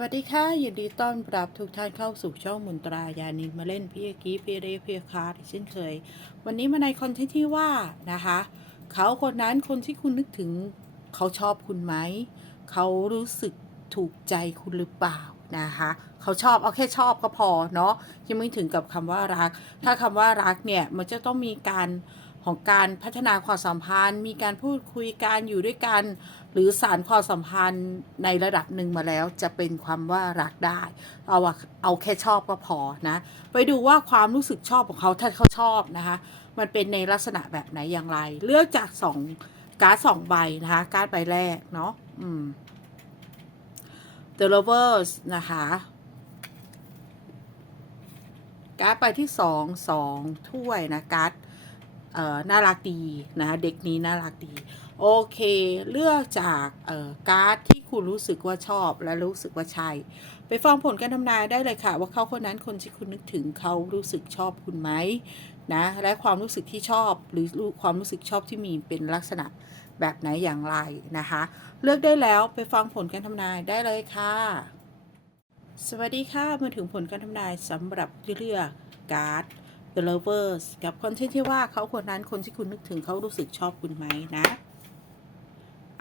วัสดีค่ะยินดีต้อนรับทุกท่านเข้าสู่ช่องมุนตรายานินมาเล่นพี่กี้พี่เรพี่คาร์ดเช่นเคย วันนี้มาในคอนเทนต์ที่ว่านะคะ เขาคนนั้นคนที่คุณนึกถึงเขาชอบคุณไหม เขารู้สึกถูกใจคุณหรือเปล่านะคะเขาชอบเอาแค่ชอบก็พอเนาะยังไม่ถึงกับคำว่ารัก ถ้าคำว่ารักเนี่ยมันจะต้องมีการ ของการพัฒนาความสัมพันธ์ มีการพูดคุยการอยู่ด้วยกัน หรือสารความสัมพันธ์ในระดับหนึ่งมาแล้วจะเป็นความว่ารักได้เอาเอาแค่ชอบก็พอนะไปดูว่าความรู้สึกชอบของเขาถ้าเขาชอบนะคะมันเป็นในลักษณะแบบไหนอย่างไร เลือกจากสองการ์ดสองใบนะคะการ์ดใบแรกเนาะอืม The Lovers นะคะการ์ดใบที่สองสองถ้วยนะการ์ด เอ่อน่ารักดีนะคะเด็กนี้น่ารักดี โอเค เลือกจากเอ่อการ์ดที่คุณรู้สึกว่าชอบและรู้สึกว่าใช่ ไปฟังผลการทำนายได้เลยค่ะ ว่าเขาคนนั้นคนที่คุณนึกถึงเขารู้สึกชอบคุณไหมนะและความรู้สึกที่ชอบหรือความรู้สึกชอบที่มีเป็นลักษณะแบบไหนอย่างไรนะคะ เลือกได้แล้วไปฟังผลการทำนายได้เลยค่ะ สวัสดีค่ะมาถึงผลการทำนายสำหรับเลือกการ์ด The Lovers กับคอนเทนต์ที่ว่าเขาคนนั้นคนที่คุณนึกถึงเขารู้สึกชอบคุณไหมนะ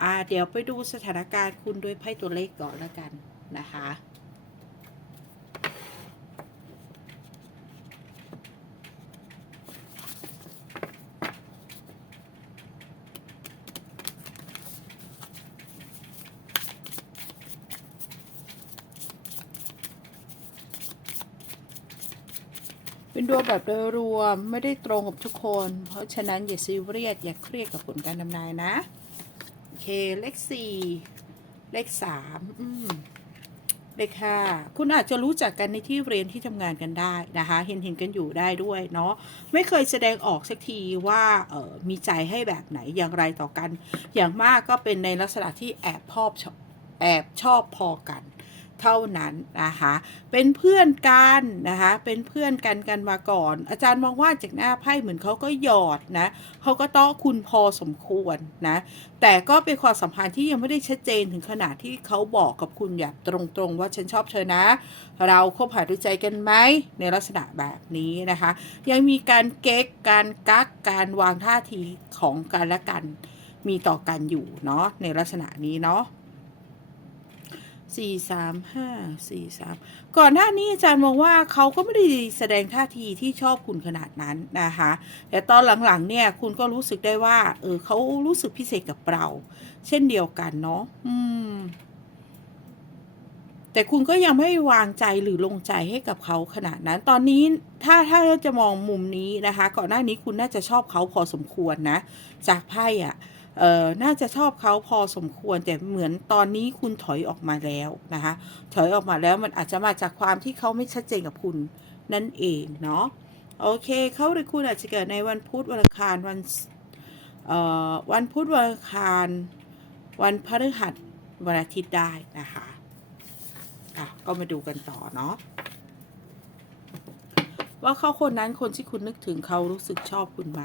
อ่า เดี๋ยวไปดูสถานการณ์คุณด้วยไพ่ตัวเลขก่อนแล้วกันนะคะ เป็นดวงแบบโดยรวมไม่ได้ตรงกับทุกคน เพราะฉะนั้นอย่าซีเรียสอย่าเครียดกับผลการทำนายนะ โอเค เลขสี่เลขสามเลขห้าคุณอาจจะรู้จักกันในที่เรียนที่ทำงานกันได้นะคะ เห็นเห็นกันอยู่ได้ด้วยเนาะไม่เคยแสดงออกสักทีว่าเออมีใจให้แบบไหนอย่างไรต่อกัน อย่างมากก็เป็นในลักษณะที่แอบชอบแอบชอบพอกัน เท่านั้นนะคะเป็นเพื่อนกันนะคะเป็นเพื่อนกันกันมาก่อน อาจารย์มองว่าจากหน้าไพ่เหมือนเขาก็หยอดนะเขาก็ต้องคุณพอสมควรนะแต่ก็เป็นความสัมพันธ์ที่ยังไม่ได้ชัดเจนถึงขนาดที่เขาบอกกับคุณอย่างตรงๆ ว่าฉันชอบเธอนะ เราคบหาดูใจกันไหมในลักษณะแบบนี้นะคะ ยังมีการเก๊กการกักการวางท่าทีของกันและกันมีต่อกันอยู่เนาะในลักษณะนี้เนาะ สี่สามห้าสี่สามก่อนหน้านี้อาจารย์มองว่าเขาก็ไม่ได้แสดงท่าทีที่ชอบคุณขนาดนั้นนะคะแต่ตอนหลังๆเนี่ยคุณก็รู้สึกได้ว่า เออเขารู้สึกพิเศษกับเรา เช่นเดียวกันเนาะอืม แต่คุณก็ยังไม่วางใจหรือลงใจให้กับเขาขนาดนั้น ตอนนี้ถ้าถ้าจะมองมุมนี้นะคะ ก่อนหน้านี้คุณน่าจะชอบเขาพอสมควรนะ จากไพ่อะ เอ่อน่าจะชอบเขาพอสมควร แต่เหมือนตอนนี้คุณถอยออกมาแล้วนะคะถอยออกมาแล้วมันอาจจะมาจากความที่เขาไม่ชัดเจนกับคุณนั่นเองเนาะโอเคเขาหรือคุณอาจจะเกิดในวันพุธวันอังคารวันเอ่อวันพุธวันอังคาร วันพฤหัสวันอาทิตย์ได้นะคะอะก็มาดูกันต่อเนาะว่าเขาคนนั้นคนที่คุณนึกถึงเขารู้สึกชอบคุณไหม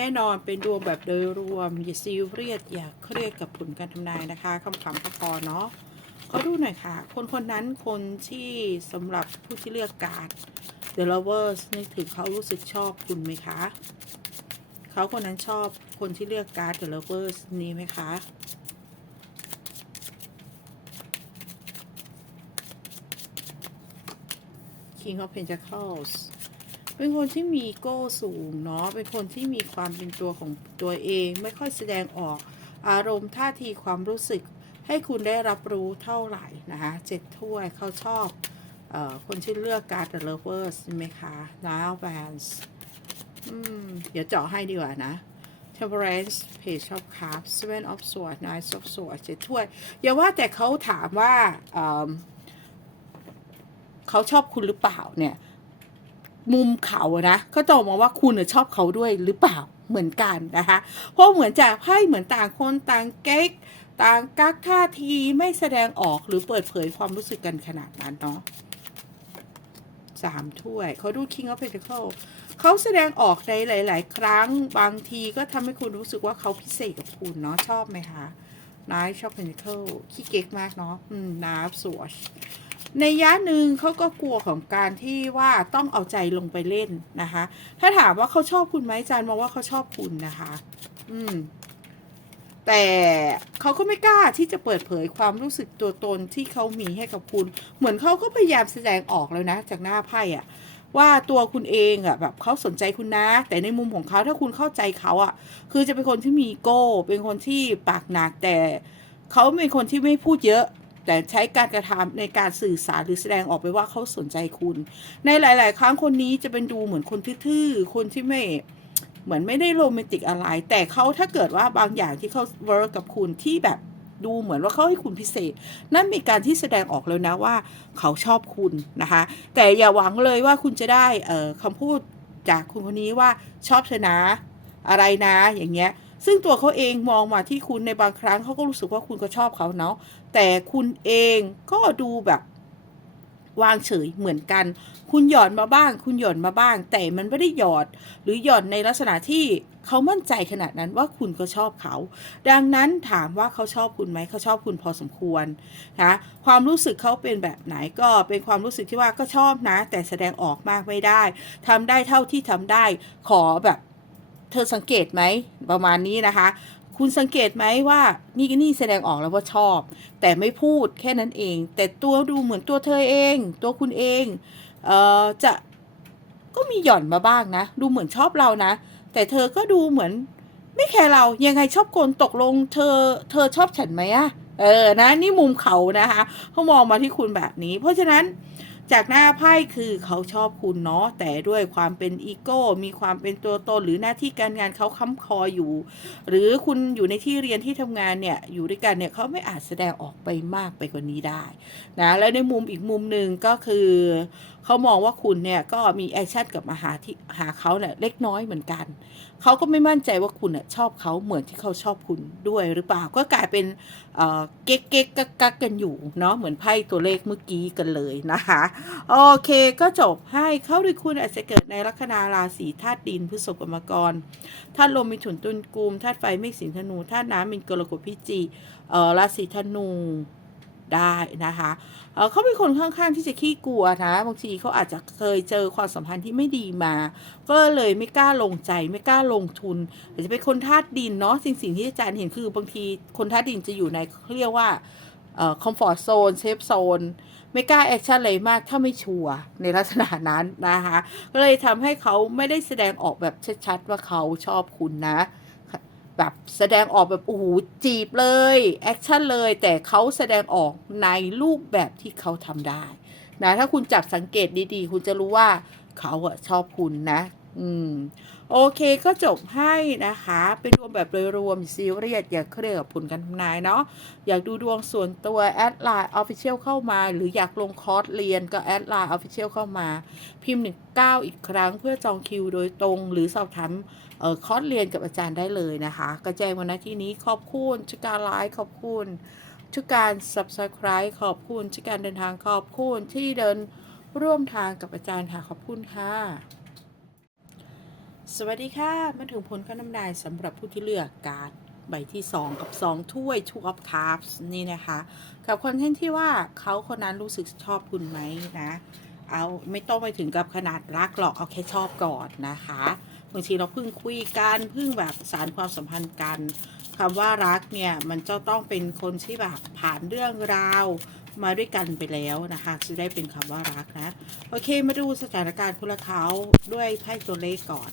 แน่นอนเป็นดวงแบบโดยรวม อย่าซีเรียสอย่าเครียดกับผลการทำนายนะคะคำคำก็พอเนาะเขาดูหน่อยค่ะ คนคนนั้นคนที่สำหรับผู้ที่เลือกการ The Lovers นึกถึงเขารู้สึกชอบคุณไหมคะ เขาคนนั้นชอบคนที่เลือกการ The Lovers นี้ไหมคะ King of Pentacles เป็นคนที่มีโก้สูงเนาะ เป็นคนที่มีความเป็นตัวของตัวเอง ไม่ค่อยแสดงออกอารมณ์ท่าทีความรู้สึก ให้คุณได้รับรู้เท่าไหร่นะคะเจ็ดถ้วยเขาชอบออคนที่เลือกการ์ด The Lovers ใช่ไหมคะ Now Bands อืมเดี๋ยวเจาะให้ดีกว่านะ Temperance Page of Cups Seven of Swords Nine of Swords เจ็ดถ้วยอย่าว่าแต่เขาถามว่าเเขาชอบคุณหรือเปล่าเนี่ย มุมเขาอะนะก็ต้องมองว่าคุณชอบเขาด้วยหรือเปล่าเหมือนกันนะคะ เพราะเหมือนจากไพ่เหมือนต่างคนต่างเก๊ก ต่างกักท่าทีไม่แสดงออกหรือเปิดเผยความรู้สึกกันขนาดนั้นเนาะสามถ้วยเขาดู King of Pentacles เขาแสดงออกในหลาย ๆ ครั้งบางทีก็ทำให้คุณรู้สึกว่าเขาพิเศษกับคุณเนาะชอบไหมคะนายชอบ Pentacle ขี้เก๊กมากเนาะอืมนาบสวช ในยะหนึ่งเขาก็กลัวของการที่ว่าต้องเอาใจลงไปเล่นนะคะ ถ้าถามว่าเขาชอบคุณไหมจารย์มองว่าเขาชอบคุณนะคะ อืม แต่เขาก็ไม่กล้าที่จะเปิดเผยความรู้สึกตัวตนที่เขามีให้กับคุณ เหมือนเขาก็พยายามแสดงออกแล้วนะ จากหน้าไพ่อะว่าตัวคุณเองอะแบบเขาสนใจคุณนะ แต่ในมุมของเขาถ้าคุณเข้าใจเขาอะคือจะเป็นคนที่มีอีโก้ เป็นคนที่ปากหนักแต่เขาเป็นคนที่ไม่พูดเยอะ แต่ใช้การกระทำในการสื่อสารหรือแสดงออกไปว่าเขาสนใจคุณ ในหลาย ๆ ครั้งคนนี้จะเป็นดูเหมือนคนทื่อๆคนที่ไม่เหมือนไม่ได้โรแมนติกอะไร แต่เขาถ้าเกิดว่าบางอย่างที่เขาเวิร์กกับคุณที่แบบดูเหมือนว่าเขาให้คุณพิเศษ นั่นมีการที่แสดงออกแล้วนะว่าเขาชอบคุณนะคะ แต่อย่าหวังเลยว่าคุณจะได้เออคำพูดจากคุณคนนี้ว่าชอบเธอนะอะไรนะอย่างเงี้ยซึ่งตัวเขาเองมองมาที่คุณในบางครั้งเขาก็รู้สึกว่าคุณก็ชอบเขาเนาะ แต่คุณเองก็ดูแบบวางเฉยเหมือนกัน คุณหย่อนมาบ้าง คุณหย่อนมาบ้าง แต่มันไม่ได้หยอด หรือหย่อนในลักษณะที่เขามั่นใจขนาดนั้นว่าคุณก็ชอบเขา ดังนั้นถามว่าเขาชอบคุณไหม เขาชอบคุณพอสมควรนะความรู้สึกเขาเป็นแบบไหนก็เป็นความรู้สึกที่ว่าก็ชอบนะ แต่แสดงออกมากไม่ได้ทำได้เท่าที่ทำได้ขอแบบเธอสังเกตไหมประมาณนี้นะคะ คุณสังเกตไหมว่านี่นี่แสดงออกแล้วว่าชอบ แต่ไม่พูดแค่นั้นเอง แต่ตัวดูเหมือนตัวเธอเอง ตัวคุณเองเอ่อจะก็มีหย่อนมาบ้างนะ ดูเหมือนชอบเรานะ แต่เธอก็ดูเหมือน ไม่แคร์เรายังไงชอบคนตกลง เธอ เธอชอบฉันไหมอะเออนะ นี่มุมเขานะคะเขามองมาที่คุณแบบนี้ เพราะฉะนั้น จากหน้าไพ่คือเขาชอบคุณเนาะแต่ด้วยความเป็นอีโก้ มีความเป็นตัวตนหรือหน้าที่การงานเขาค้ำคออยู่ หรือคุณอยู่ในที่เรียนที่ทำงานเนี่ยอยู่ด้วยกันเนี่ยเขาไม่อาจแสดงออกไปมากไปกว่านี้ได้นะและในมุมอีกมุมหนึ่งก็คือ เขามองว่าคุณเนี่ยก็มีแอคชั่นกับมาหาที่หาเขาเนี่ยเล็กน้อยเหมือนกัน เขาก็ไม่มั่นใจว่าคุณน่ะชอบเขาเหมือนที่เขาชอบคุณด้วยหรือเปล่า ก็กลายเป็นเออเก๊กเก๊กกักกักกันอยู่เนาะเหมือนไพ่ตัวเลขเมื่อกี้กันเลยนะคะ โอเคก็จบให้เข้าด้วยคุณอาจจะเกิดในลัคนาราศีธาตุดินพฤษภกรรมกรธาตุลมมีถุนตุลกุมธาตุไฟเมษสิงห์ธนูธาตุน้ำเป็นกรกฎพิจิเออราศีธนู ได้นะคะเเขาเป็นคนค่อนข้างที่จะขี้กลัวนะบางทีเขาอาจจะเคยเจอความสัมพันธ์ที่ไม่ดีมา ก็เลยไม่กล้าลงใจไม่กล้าลงทุนอาจจะเป็นคนธาตุดินเนาะสิ่งสิ่งที่อาจารย์เห็นคือบางทีคนธาตุดินจะอยู่ในเรียกว่าคอมฟอร์ z โซนเซฟโซนไม่กล้าแอคชั่นอะไรมากถ้าไม่ชัวร์ในลักษณะนั้นนะคะก็เลยทำให้เขาไม่ได้แสดงออกแบบชัดๆว่าเขาชอบคุณนะ แบบแสดงออกแบบโอ้โหจีบเลยแอคชั่นเลย แต่เขาแสดงออกในรูปแบบที่เขาทำได้นะถ้าคุณจับสังเกตดีๆ คุณจะรู้ว่าเขาอะชอบคุณนะ อืม โอเคก็จบให้นะคะ เป็นดวงแบบโดยรวมซีเรียสอย่าเครียดกับผลการทำนายเนาะอยากดูดวงส่วนตัวแอดไลน์ออฟฟิเชียลเข้ามา หรืออยากลงคอร์สเรียนก็แอดไลน์ออฟฟิเชียลเข้ามา พิมพ์หนึ่งเก้าอีกครั้งเพื่อจองคิวโดยตรง หรือสอบถามเอ่อคอร์สเรียนกับอาจารย์ได้เลยนะคะกระแจงวันที่นี้ขอบคุณชุกการไลฟ์ขอบคุณชุกการ subscribe ขอบคุณชุกการเดินทางขอบคุณที่เดินร่วมทางกับอาจารย์ค่ะขอบคุณค่ะ สวัสดีค่ะ มาถึงผลการนำนายสำหรับผู้ที่เลือกการใบที่ 2 กับ 2 ถ้วย two of cups นี่นะคะ กับคนเช่นที่ว่าเขาคนนั้นรู้สึกชอบคุณไหมนะ เอาไม่ต้องไปถึงกับขนาดรักหรอก เอาแค่ชอบก่อนนะคะบางทีเราเพิ่งคุยกันเพิ่งแบบสารความสัมพันธ์กันคำว่ารักเนี่ย มันจะต้องเป็นคนที่แบบผ่านเรื่องราวมาด้วยกันไปแล้วนะคะจะได้เป็นคำว่ารักนะ โอเคมาดูสถานการณ์คุณละเขาด้วยไพ่ตัวเลขก่อน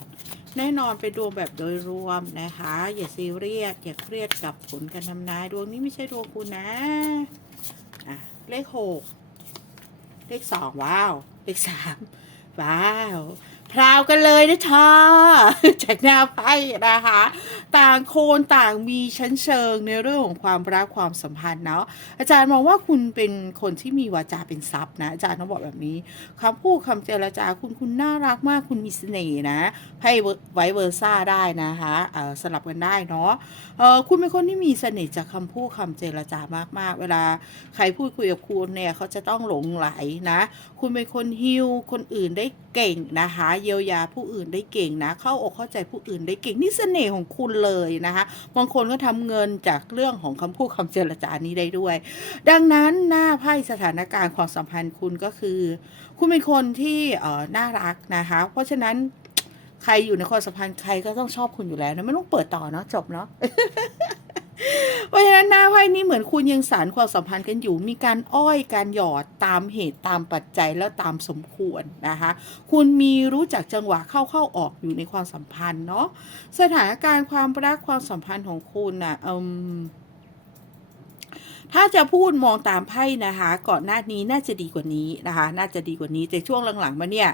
แน่นอนไปดวงแบบโดยรวมนะคะ อย่าซีเรียสอย่าเครียดกับผลการทำนายดวงนี้ไม่ใช่ดวงคุณนะอะเลขหกเลขสองว้าว เลขสามว้าว พราวกันเลยนะชาจากหน้าไพ่นะคะ ต่างโคนต่างมีชั้นเชิงในเรื่องของความรักความสัมพันธ์เนาะอาจารย์มองว่าคุณเป็นคนที่มีวาจาเป็นทรัพย์นะอาจารย์ต้องบอกแบบนี้คำพูดคำเจรจาคุณคุณน่ารักมากคุณมีเสน่ห์นะไพ่ไวเวอร์ซ่าได้นะคะสลับกันได้เนาะคุณเป็นคนที่มีเสน่ห์จากคำพูดคำเจรจามากๆ เวลาใครพูดคุยกับคุณเนี่ยเขาจะต้องหลงไหลนะ คุณเป็นคนฮิวคนอื่นได้เก่งนะคะเยียวยาผู้อื่นได้เก่งนะ เข้าอกเข้าใจผู้อื่นได้เก่งนี่เสน่ห์ของคุณเลยนะคะบางคนก็ทำเงินจากเรื่องของคำพูดคำเจรจานี้ได้ด้วย ดังนั้นหน้าไพ่สถานการณ์ความสัมพันธ์คุณก็คือ คุณเป็นคนที่เออน่ารักนะคะ เพราะฉะนั้นใครอยู่ในความสัมพันธ์ใครก็ต้องชอบคุณอยู่แล้วนะไม่ต้องเปิดต่อเนาะจบเนาะ เพราะฉะนั้นหน้าไพ่นี้เหมือนคุณยังสารความสัมพันธ์กันอยู่ มีการอ้อยการหยอดตามเหตุตามปัจจัยแล้วตามสมควรนะคะ คุณมีรู้จักจังหวะเข้าเข้าออกอยู่ในความสัมพันธ์เนาะสถานการณ์ความรักความสัมพันธ์ของคุณน่ะอืมถ้าจะพูดมองตามไพ่นะคะ ก่อนหน้านี้น่าจะดีกว่านี้นะคะ น่าจะดีกว่านี้แต่ช่วงหลังๆมาเนี่ย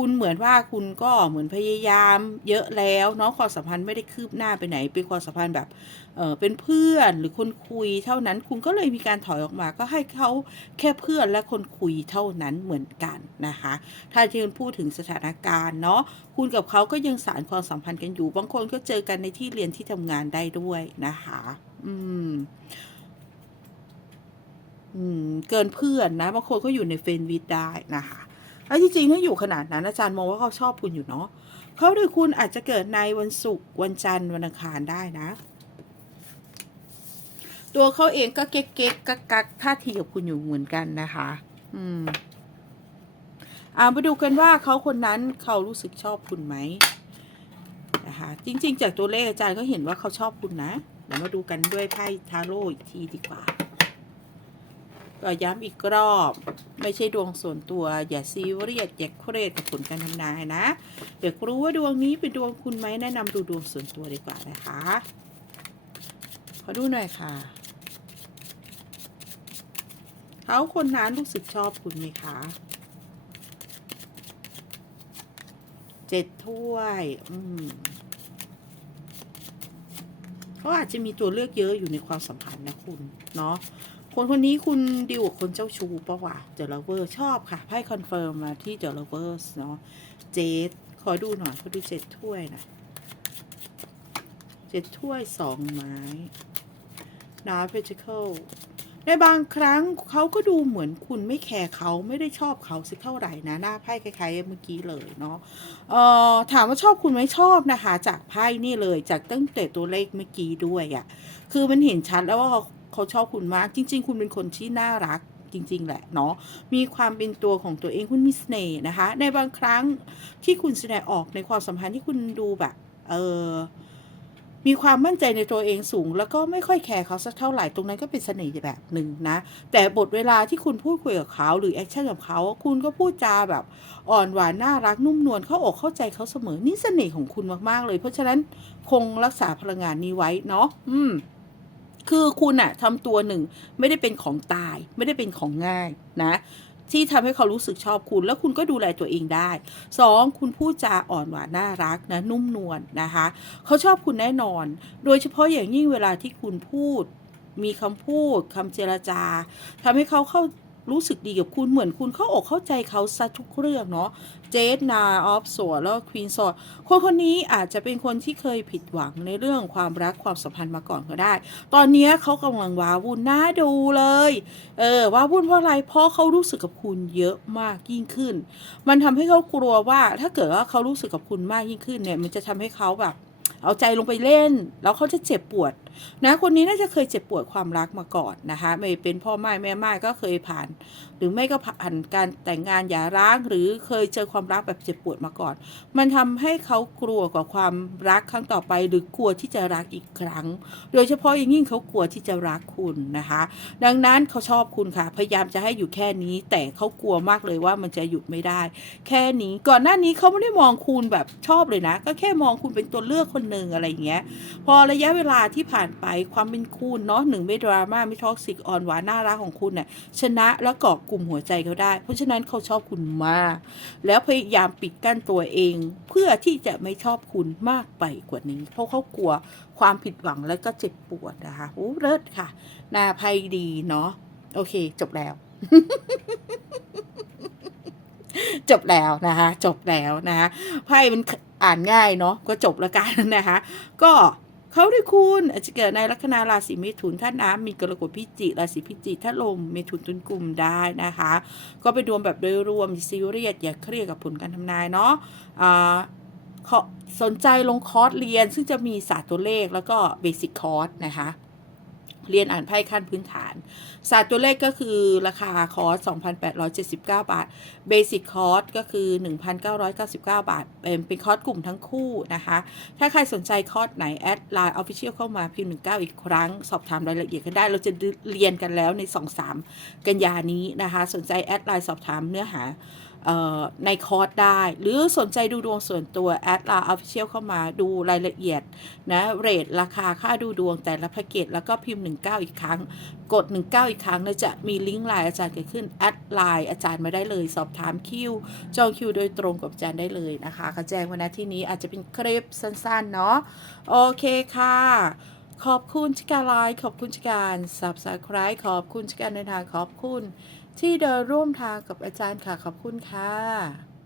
คุณเหมือนว่าคุณก็เหมือนพยายามเยอะแล้วเนาะความสัมพันธ์ไม่ได้คืบหน้าไปไหน เป็นความสัมพันธ์แบบเออเป็นเพื่อนหรือคนคุยเท่านั้น คุณก็เลยมีการถอยออกมาก็ให้เขาแค่เพื่อนและคนคุยเท่านั้นเหมือนกันนะคะ ถ้าจะพูดถึงสถานการณ์เนาะคุณกับเขาก็ยังสารความสัมพันธ์กันอยู่บางคนก็เจอกันในที่เรียนที่ทำงานได้ด้วยนะคะอืมอืมเกินเพื่อนนะบางคนก็อยู่ในเฟนวิดได้นะคะ แล้วจริงๆถ้าอยู่ขนาดนั้นอาจารย์มองว่าเขาชอบคุณอยู่เนาะเขาหรือคุณอาจจะเกิดในวันศุกร์วันจันทร์วันอังคารได้นะ ตัวเขาเองก็เก๊กเก๊กกักกักท่าทีกับคุณอยู่เหมือนกันนะคะ อืมอ่ามาดูกันว่าเขาคนนั้นเขารู้สึกชอบคุณไหมนะคะจริง ๆ จากตัวเลขอาจารย์ก็เห็นว่าเขาชอบคุณนะเดี๋ยวมาดูกันด้วยไพ่ทาโร่อีกทีดีกว่า ก็ย้ำอีกรอบ ไม่ใช่ดวงส่วนตัว อย่าซีเรียสอย่าเครียดกับผลการทำนายนะเดี๋ยวรู้ว่าดวงนี้เป็นดวงคุณไหมแนะนำดูดวงส่วนตัวดีกว่านะคะขอดูหน่อยค่ะเขาคนนั้นรู้สึกชอบคุณไหมคะเจ็ดถ้วย อืมเขาอาจจะมีตัวเลือกเยอะอยู่ในความสัมพันธ์นะคุณ เนาะ คนคนนี้คุณดิวกับคนเจ้าชู้ปะวะเดอะลเวอร์ชอบค่ะไพ่คอนเฟิร์มมาที่เดอะลเวอร์เนาะเจดขอดูหน่อยขอดูเจ็ดถ้วยนะเจ็ดถ้วยสองไม้นาเพจิเคิลในบางครั้งเขาก็ดูเหมือนคุณไม่แคร์เขาไม่ได้ชอบเขาสักเท่าไหร่นะ หน้าไพ่คล้ายๆเมื่อกี้เลยเนาะเอ่อถามว่าชอบคุณไหมชอบนะคะ จากไพ่นี่เลยจากตั้งแต่ตัวเลขเมื่อกี้ด้วยอะ่ะคือมันเห็นชัดแล้วว่า เขาชอบคุณมาก จริง ๆ คุณเป็นคนที่น่ารักจริง ๆ แหละเนาะ มีความเป็นตัวของตัวเองคุณมีเสน่ห์นะคะ ในบางครั้งที่คุณแสดงออกในความสัมพันธ์ที่คุณดูแบบ เออมีความมั่นใจในตัวเองสูง แล้วก็ไม่ค่อยแคร์เขาสักเท่าไหร่ตรงนั้นก็เป็นเสน่ห์แบบหนึ่งนะ แต่บทเวลาที่คุณพูดคุยกับเขาหรือแอคชั่นกับเขา คุณก็พูดจาแบบอ่อนหวานน่ารักนุ่มนวลเข้าอกเข้าใจเขาเสมอนี่เสน่ห์ของคุณมากๆเลย เพราะฉะนั้นคงรักษาพลังงานนี้ไว้เนาะอืม คือคุณอะทำตัวหนึ่งไม่ได้เป็นของตาย ไม่ได้เป็นของง่ายนะ ที่ทำให้เขารู้สึกชอบคุณ แล้วคุณก็ดูแลตัวเองได้สองคุณพูดจาอ่อนหวานน่ารักนะนุ่มนวลนะคะ เขาชอบคุณแน่นอน โดยเฉพาะอย่างยิ่งเวลาที่คุณพูดมีคำพูดคำเจรจาทำให้เขาเข้า รู้สึกดีกับคุณเหมือนคุณเข้าอกเข้าใจเขาซะทุกเรื่องเนาะเจสนาออฟสวแล้วควีนสวคนคนนี้อาจจะเป็นคนที่เคยผิดหวังในเรื่องความรักความสัมพันธ์มาก่อนก็ได้ ตอนนี้เขากำลังว้าวุ่นน่าดูเลย เออว้าวุ่นเพราะอะไรเพราะเขารู้สึกกับคุณเยอะมากยิ่งขึ้น มันทำให้เขากลัวว่าถ้าเกิดว่าเขารู้สึกกับคุณมากยิ่งขึ้นเนี่ยมันจะทำให้เขาแบบเอาใจลงไปเล่น แล้วเขาจะเจ็บปวด นะคนนี้น่าจะเคยเจ็บปวดความรักมาก่อนนะคะไม่เป็นพ่อไม้แม่ไม้ก็เคยผ่าน หรือไม่ก็ผ่านการแต่งงานหย่าร้างหรือเคยเจอความรักแบบเจ็บปวดมาก่อน มันทำให้เขากลัวกับความรักครั้งต่อไป หรือกลัวที่จะรักอีกครั้ง โดยเฉพาะอย่างยิ่งเขากลัวที่จะรักคุณนะคะ ดังนั้นเขาชอบคุณค่ะ พยายามจะให้อยู่แค่นี้ แต่เขากลัวมากเลยว่ามันจะหยุดไม่ได้ แค่นี้ก่อนหน้านี้เขาไม่ได้มองคุณแบบชอบเลยนะ ก็แค่มองคุณเป็นตัวเลือกคนหนึ่งอะไรอย่างเงี้ยพอระยะเวลาที่ผ่านานไปความเป็นคุณเนาะหนึ่งไม่ดราม่าไม่ท็อกซิกอ่อนหวานน่ารักของคุณน่ะชนะและเกาะกลุ่มหัวใจเขาได้ เพราะฉะนั้นเขาชอบคุณมาก แล้วพยายามปิดกั้นตัวเอง เพื่อที่จะไม่ชอบคุณมากไปกว่านี้ เพราะเขากลัวความผิดหวังและก็เจ็บปวดนะคะโอ้เลิศค่ะนาภัยดีเนาะโอเค จบแล้วจบแล้วนะคะ จบแล้วนะคะไพ่มันอ่านง่ายเนาะก็จบแล้วกันนะคะ ก็ เขาด้วยคุณอาจจะเกิดในลัคนาราศีเมถุนท่านน้ำมีกรกฎพิจิราศีพิจิกถ้าลมเมถุนตุนกลุ่มได้นะคะ ก็ไปดวงแบบโดยรวมซีเรียสอย่าเครียดกับผลการทำนายเนาะอ่าสนใจลงคอร์สเรียนซึ่งจะมีศาสตร์ตัวเลขแล้วก็เบสิกคอร์สนะคะ เรียนอ่านไพ่ขั้นพื้นฐาน ศาสตร์ตัวเลขก็คือราคาคอร์ส 2,879 บาท เบสิ c คอร์สก็คือ 1,999 บาท เป็นเป็นคอร์สกลุ่มทั้งคู่นะคะ ถ้าใครสนใจคอร์สไหน แอดไลน์ออฟฟิเชียลเข้ามาพิมพ์ 19 อีกครั้ง สอบถามรายละเอียดกันได้ เราจะเรียนกันแล้วใน 2-3 กันยานี้นะคะ สนใจแอดไลน์สอบถามเนื้อหา ในคอร์สได้ หรือสนใจดูดวงส่วนตัวแอดไลน์ออฟฟิเชียลเข้ามาดูรายละเอียดนะเรทราคาค่าดูดวงแต่ละแพ็กเกจแล้วก็พิมพ์ 19 อีกครั้ง กด 19 อีกครั้งแล้วจะมีลิงก์ไลน์อาจารย์เกิดขึ้นแอดไลน์อาจารย์มาได้เลย สอบถามคิวจองคิวโดยตรงกับอาจารย์ได้เลยนะคะขาแจ้งวันนะที่นี้อาจจะเป็นคลิปสั้นๆเนาะโอเคค่ะขอบคุณที่การไลค์ขอบคุณที่การ subscribe ขอบคุณที่การเดินทางขอบคุณ ที่เดินร่วมทางกับอาจารย์ค่ะขอบคุณค่ะ